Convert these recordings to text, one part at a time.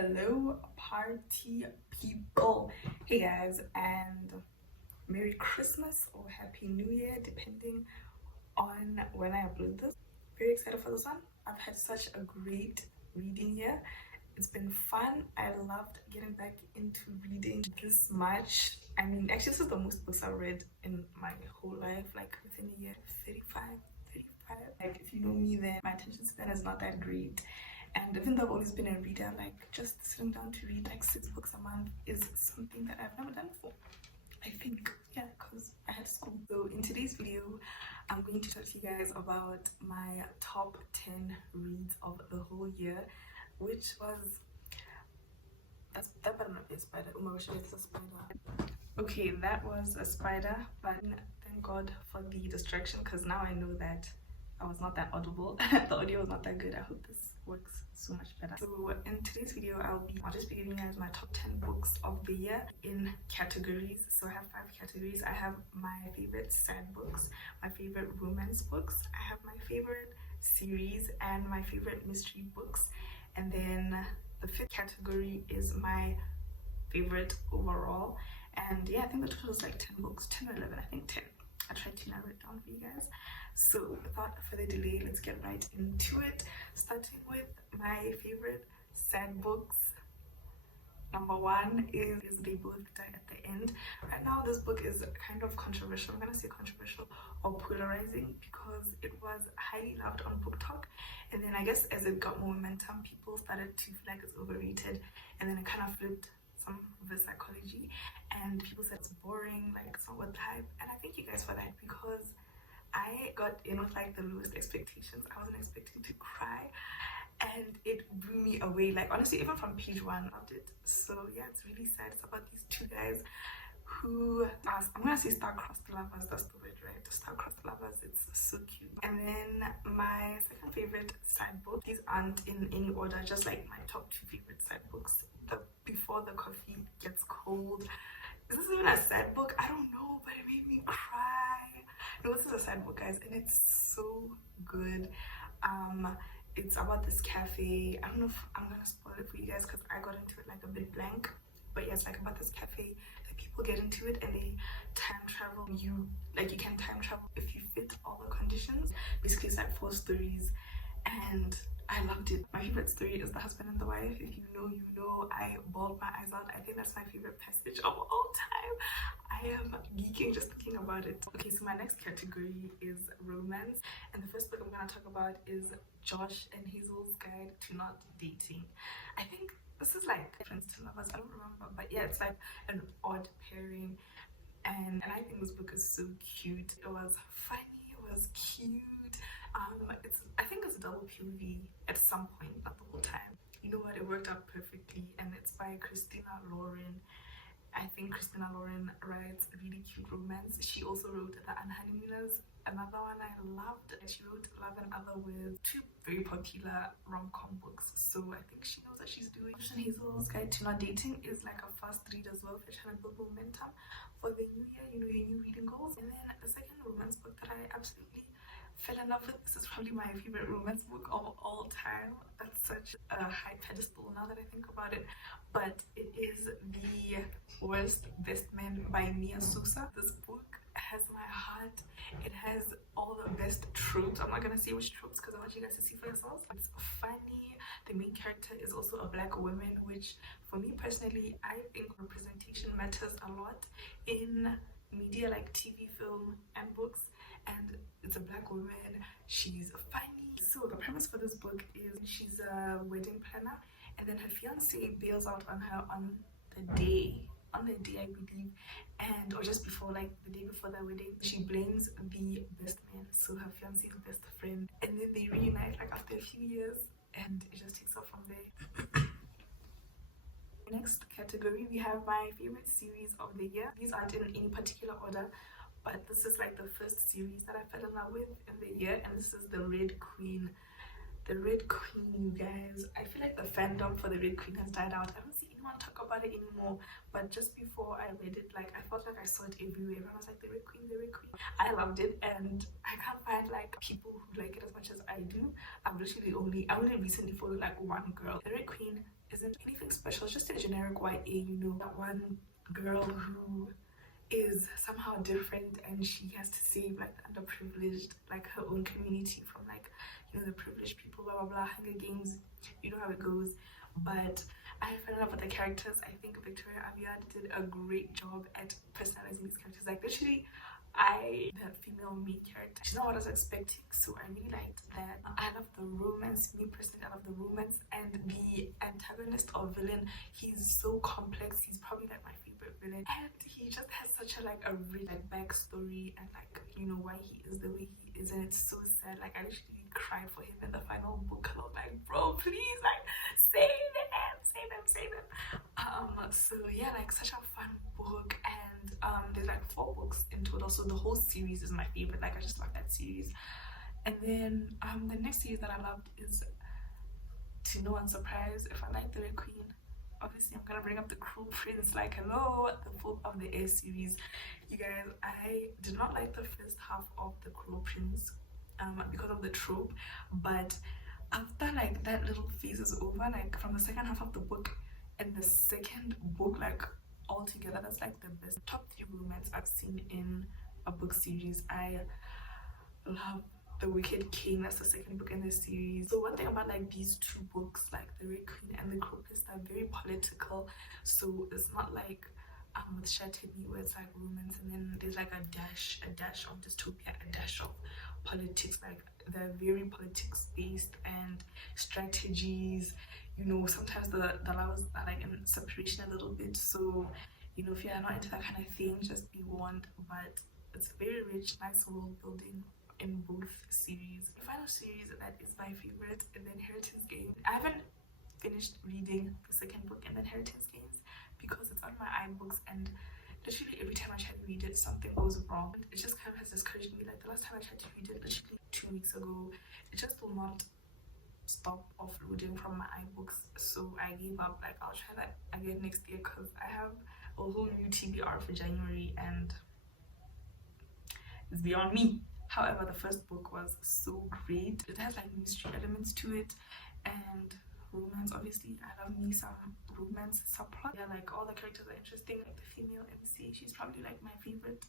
Hello party people. Hey guys, and Merry Christmas or Happy New Year depending on when I upload this. Very excited for this one. I've had such a great reading year. It's been fun. I loved getting back into reading this much. I mean, actually this is the most books I've read in my whole life, like within a year. 35. Like if you know me, then my attention span is not that great. And even though I've always been a reader, like just sitting down to read like 6 books a month is something that I've never done before. I think, yeah, because I had school. So in today's video, I'm going to talk to you guys about my top 10 reads of the whole year, which was that better not be a spider. Oh my gosh, it's a spider. Okay, that was a spider, but thank God for the distraction, because now I know that I was not that audible. The audio was not that good. I hope this works so much better. So in today's video, I'll just be giving you guys my top 10 books of the year in categories. So I have 5 categories. I have my favorite sad books, my favorite romance books, I have my favorite series, and my favorite mystery books. And then the 5th category is my favorite overall. And yeah, I think the total is like 10 books, 10 or 11, I think 10. I tried to narrow it down for you guys. So without further delay, let's get right into it. Starting with my favorite sad books. Number 1 is They Both Die at the End. Right now this book is kind of controversial. I'm gonna say controversial or polarizing because it was highly loved on booktok, and then I guess as it got more momentum, people started to feel like it's overrated, and then it kind of flipped some reverse psychology, and people said it's boring, like it's not worth the hype. And I thank you guys for that, because I got in with like the lowest expectations. I wasn't expecting to cry, and it blew me away. Like honestly, even from page 1 I loved it. So yeah, it's really sad. It's about these 2 guys who are, I'm gonna say star-crossed lovers. That's the word, right? The star-crossed lovers. It's so cute. And then my second favorite side book, these aren't in any order, just like my top 2 favorite side books. The Before the Coffee Gets Cold. Is this even a sad book? I don't know, but it made me cry. No, this is a sad book, guys, and it's so good. It's about this cafe. I don't know if I'm gonna spoil it for you guys because I got into it like a bit blank, but yeah, it's like about this cafe that people get into it and they time travel. You can time travel if you fit all the conditions. Basically it's like 4 stories, and I loved it. My favorite story is The Husband and the Wife. If you know, you know. I bawled my eyes out. I think that's my favorite passage of all time. I am geeking just thinking about it. Okay, so my next category is romance, and the first book I'm gonna talk about is Josh and Hazel's Guide to Not Dating. I think this is like Friends to Lovers. I don't remember, but yeah, it's like an odd pairing, and I think this book is so cute. It was funny. It was cute. I think it's a double POV at some point, not the whole time. You know what, it worked out perfectly, and it's by Christina Lauren. I think Christina Lauren writes really cute romance. She also wrote The Unhoneymooners, another one I loved, and she wrote Love and Other with 2 very popular rom-com books. So I think she knows what she's doing. Josh and Hazel's Guide to Not Dating is like a fast read as well if you're trying to build momentum for the new year, you know, your new reading goals. And then the second romance book that I absolutely fell in love with, this is probably my favorite romance book of all time. That's such a high pedestal now that I think about it, but it is The Worst Best Men by Mia Sosa. This book has my heart. It has all the best tropes. I'm not gonna say which tropes because I want you guys to see for yourselves. It's funny. The main character is also a black woman, which for me personally, I think representation matters a lot in media like TV, film, and books. And it's a black woman. She's funny. So the premise for this book is she's a wedding planner, and then her fiance bails out on her on the day I believe, and or just before, like the day before the wedding. She blames the best man, so her fiance's best friend, and then they reunite like after a few years, and it just takes off from there. Next category, we have my favorite series of the year. These aren't in any particular order, but this is like the first series that I fell in love with in the year, and this is The Red Queen. The Red Queen, you guys. I feel like the fandom for the Red Queen has died out. I don't see anyone talk about it anymore. But just before I read it, like I felt like I saw it everywhere. Everyone was like, the Red Queen, the Red Queen. I loved it, and I can't find like people who like it as much as I do. I only recently followed like one girl. The Red Queen isn't anything special. It's just a generic YA, you know, that one girl who is somehow different, and she has to save like the underprivileged, like her own community from like, you know, the privileged people, blah blah blah. Hunger Games, you know how it goes. But I fell in love with the characters. I think Victoria Aviad did a great job at personalizing these characters. Like literally, the female main character, she's not what I was expecting, so I really liked that. I love the romance. Me personally, I love the romance, and the antagonist or villain, he's so complex. He's probably like my favorite villain, and he just has such a like a rich like backstory, and like, you know, why he is the way he is, and it's so sad. Like I literally cried for him in the final book. I was like, bro, please, like save him, save him, save him. So yeah, like such a fun book, and there's like 4 books in total, so the whole series is my favorite. Like I just love that series. And then the next series that I loved is, to no one's surprise, if I like the Red Queen, obviously I'm gonna bring up the Cruel Prince. Like hello, the book of the Air series. You guys, I did not like the first half of the Cruel Prince because of the trope, but after like that little phase is over, like from the second half of the book and the second book, like all together, that's like the best top 3 romance I've seen in a book series. I love The Wicked King, that's the second book in the series. So one thing about like these 2 books, like the Red Queen and the Cruel Prince, are very political. So it's not like with Shattered where it's like romance and then there's like a dash of dystopia, a dash of politics. Like they're very politics based and strategies, you know. Sometimes the lovers are like in separation a little bit, so you know, if you're not into that kind of thing, just be warned. But it's very rich, nice world building in both series. The final series that is my favorite is the Inheritance Game. I haven't finished reading the second book in the Inheritance Games because it's on my iBooks, and literally every time I try to read it, something goes wrong. It just kind of has discouraged me. Like the last time I tried to read it, literally 2 weeks ago, it just will not stop offloading from my iBooks, so I gave up. Like I'll try that again next year because I have a whole new TBR for January and it's beyond me. However, the first book was so great. It has like mystery elements to it and romance. Obviously I love me some romance subplot. Yeah, like all the characters are interesting. Like the female MC, she's probably like my favorite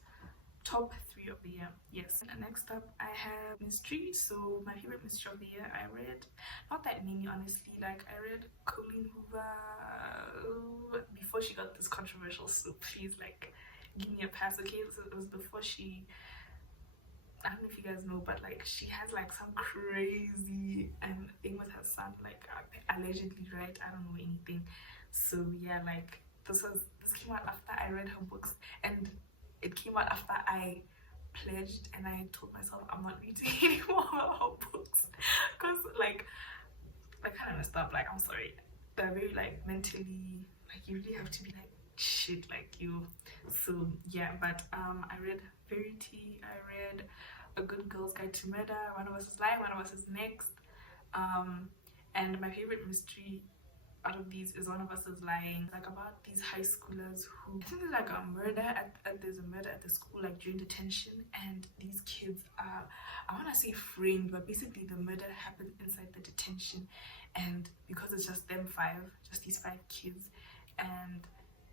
top 3 of the year. Yes. And next up I have mystery. So my favorite mystery of the year, I read not that many honestly. Like I read Colleen Hoover before she got this controversial, so please like give me a pass. Okay, so it was before she, I don't know if you guys know, but like she has like some crazy thing with her son, like allegedly, right? I don't know anything. So yeah, like this came out after I read her books, and it came out after I pledged and I told myself I'm not reading any more of her books because like I kind of messed up. Like I'm sorry, they're very like mentally, like you really have to be like shit like you. So yeah, but I read Verity, I read A Good Girl's Guide to Murder, One of Us is Lying, One of Us is Next, and my favorite mystery out of these is One of Us is Lying. Like about these high schoolers who, I think there's like a murder there's a murder at the school like during detention, and these kids are, I want to say framed, but basically the murder happened inside the detention, and because it's just these 5 kids, and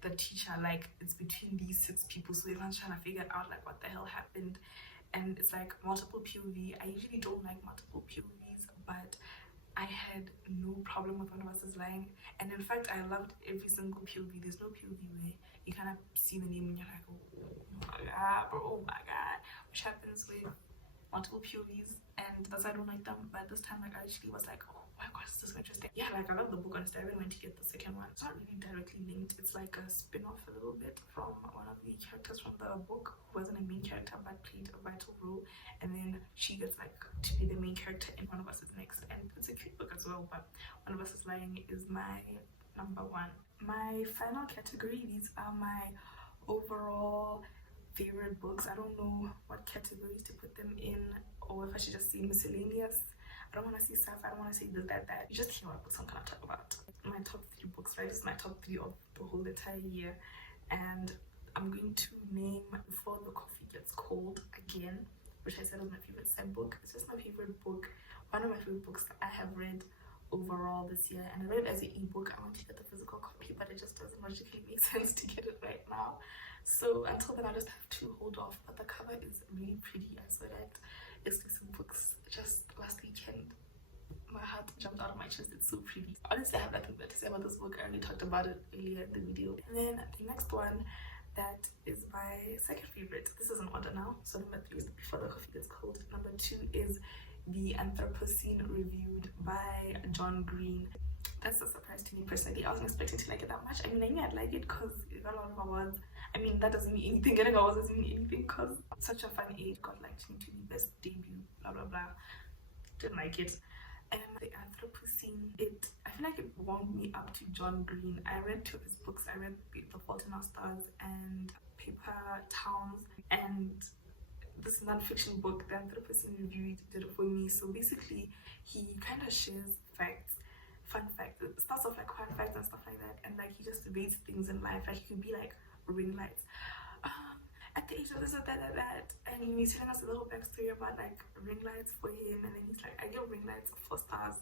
the teacher, like it's between these 6 people, so everyone's trying to figure out like what the hell happened. And it's like multiple POV. I usually don't like multiple POVs, but I had no problem with One of Us is Lying, and in fact I loved every single POV. There's no POV where you kind of see the name and you're like, oh my god, bro, oh my god, which happens with multiple POVs, and that's why I don't like them. But this time, like I actually was like, oh my god, this is so interesting. Yeah, like I love the book honestly. I really went to get the second one. It's not really directly linked, it's like a spin-off a little bit from one of the characters from the book who wasn't a main character but played a vital role, and then she gets like to be the main character in One of Us is Next, and it's a cute book as well. But One of Us is Lying is my number 1. My final category, these are my overall favorite books. I don't know what categories to put them in, or if I should just say miscellaneous. don't want to say stuff, I don't want to say this, that. You just hear what books I'm gonna talk about. My top 3 books, right? This is my top 3 of the whole entire year, and I'm going to name Before the Coffee Gets Cold again, which I said was my favorite sad book. It's just my favorite book, one of my favorite books that I have read overall this year, and I read it as an ebook. I want to get the physical copy, but it just doesn't logically make sense to get it right now. So until then, I just have to hold off. But the cover is really pretty. I saw that exclusive books just last weekend. My heart jumped out of my chest. It's so pretty. Honestly, I have nothing better to say about this book. I already talked about it earlier in the video. And then the next one that is my second favorite. This is in order now. So number 3 is Before the Coffee Gets Cold. Number 2 is The Anthropocene, reviewed by John Green. That's a surprise to me personally. I wasn't expecting to like it that much. I mean, I knew I'd like it because it got a lot of awards. I mean, that doesn't mean anything. Getting awards doesn't mean anything because such a fun age got like to be best debut, blah blah blah. Didn't like it. And The Anthropocene, I feel like it warmed me up to John Green. I read 2 of his books. I read The Fault in Our Stars and Paper Towns, and this non-fiction book, The Anthropocene Reviewed, did it for me. So basically, he kind of shares facts, fun facts. It starts off like fun facts and stuff like that, and like he just rates things in life. Like he could be like ring lights. At the age of this or that, and he's telling us a little backstory about like ring lights for him, and then he's like, I give ring lights 4 stars.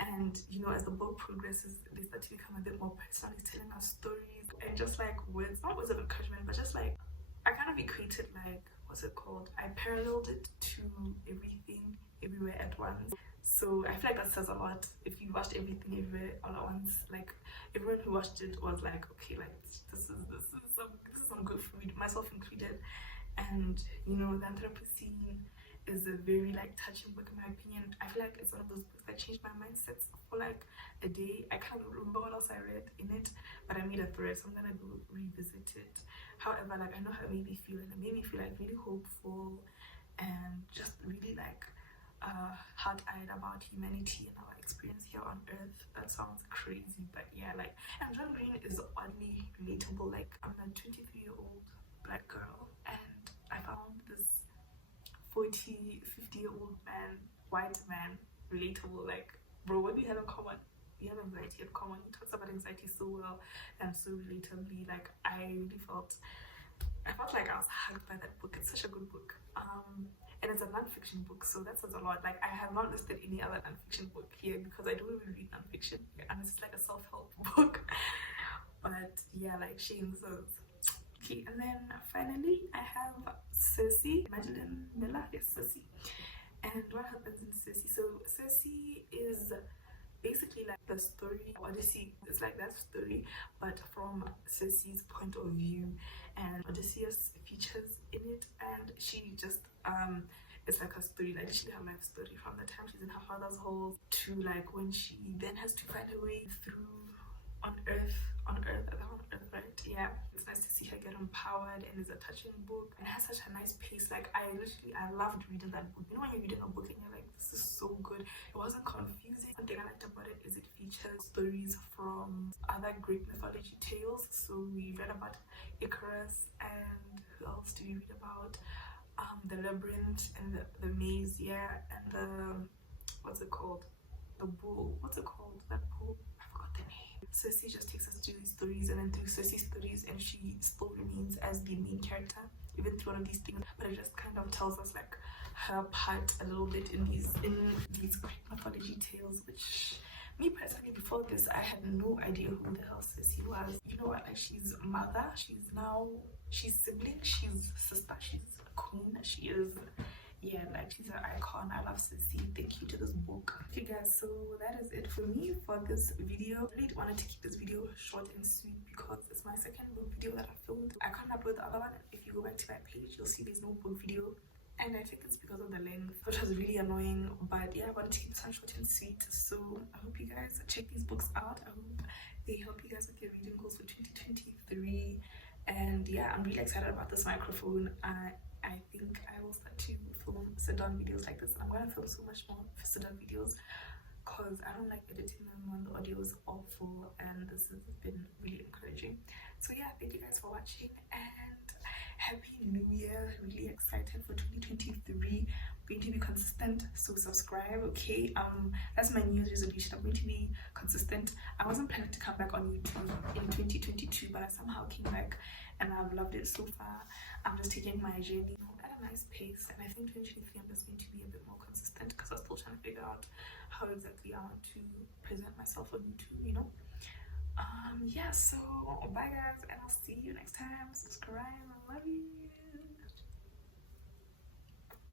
And you know, as the book progresses, they start to become a bit more personal. He's telling us stories and just like words, not words of encouragement, but just like I kind of equated like, what's it called? I paralleled it to Everything Everywhere at Once. So I feel like that says a lot. If you watched Everything Everywhere all at once, like everyone who watched it was like, okay, like this is some good food, myself included. And you know, The Anthropocene is a very like touching book in my opinion. I feel like it's one of those books that changed my mindsets for like a day. I can't remember what else I read in it, but I made a thread, so I'm gonna go revisit it. However, like I know how it made me feel, and it made me feel like really hopeful and just really like hard-eyed about humanity and our experience here on earth. That sounds crazy, but yeah, like, and John Green is oddly relatable. Like, I'm a 23-year-old black girl, and I found this 50-year-old man, white man, relatable. Like, bro, what do you have in common? We have anxiety in common. He talks about anxiety so well and so relatably. Like, I felt like I was hugged by that book. It's such a good book. And it's a non-fiction book, so that says a lot. Like, I have not listed any other non-fiction book here because I don't really read non-fiction, and it's like a self-help book. But yeah, like Shane says. Okay, and then finally I have Circe, Magdalene Miller. Yes, Circe. And what happens in Circe? So Circe is basically like the story Odyssey. It's like that story, but from Circe's point of view, and Odysseus features in it, and she just it's like a story, like literally her life story, from the time she's in her father's hole to like when she then has to find her way through on earth, right? Yeah, it's nice to see her get empowered, and it's a touching book, and it has such a nice pace. Like I loved reading that book. You know when you're reading a book and you're like, this is so good. It wasn't confusing. One thing I liked about it is it features stories from other Greek mythology tales. So we read about Icarus, and who else do we read about? The labyrinth and the maze, yeah, and the what's it called? The bull. What's it called? That bull. I forgot the name. Circe just takes us to these stories, and then through Circe's stories, and she still remains as the main character even through all of these things. But it just kind of tells us like her part a little bit in these Greek mythology tales, which me personally, before this, I had no idea who the hell Circe was. You know what? Like, she's mother, she's sibling, she's sister, she's a queen, she is, yeah, like she's an icon. I love Circe. Thank you to this book. Okay guys, so that is it for me for this video. I really wanted to keep this video short and sweet because it's my second book video that I filmed. I can't upload the other one. If you go back to my page, you'll see there's no book video, and I think it's because of the length, which was really annoying. But yeah, I wanted to keep this one short and sweet. So I hope you guys check these books out. I hope they help you guys with your reading goals for 2023. And yeah, I'm really excited about this microphone. I think I will start to film sit-down videos like this. I'm gonna film so much more sit-down videos because I don't like editing them when the audio is awful, and this has been really encouraging. So yeah, thank you guys for watching, and happy new year. Really excited for 2023. Going to be consistent, so subscribe. Okay, that's my new year's resolution. I'm going to be consistent. I wasn't planning to come back on YouTube in 2022, but I somehow came back and I've loved it so far. I'm just taking my journey at a nice pace, and I think 2023 I'm just going to be a bit more consistent because I'm still trying to figure out how exactly I want to present myself on YouTube, you know. Yeah, so bye guys, and I'll see you next time. Subscribe.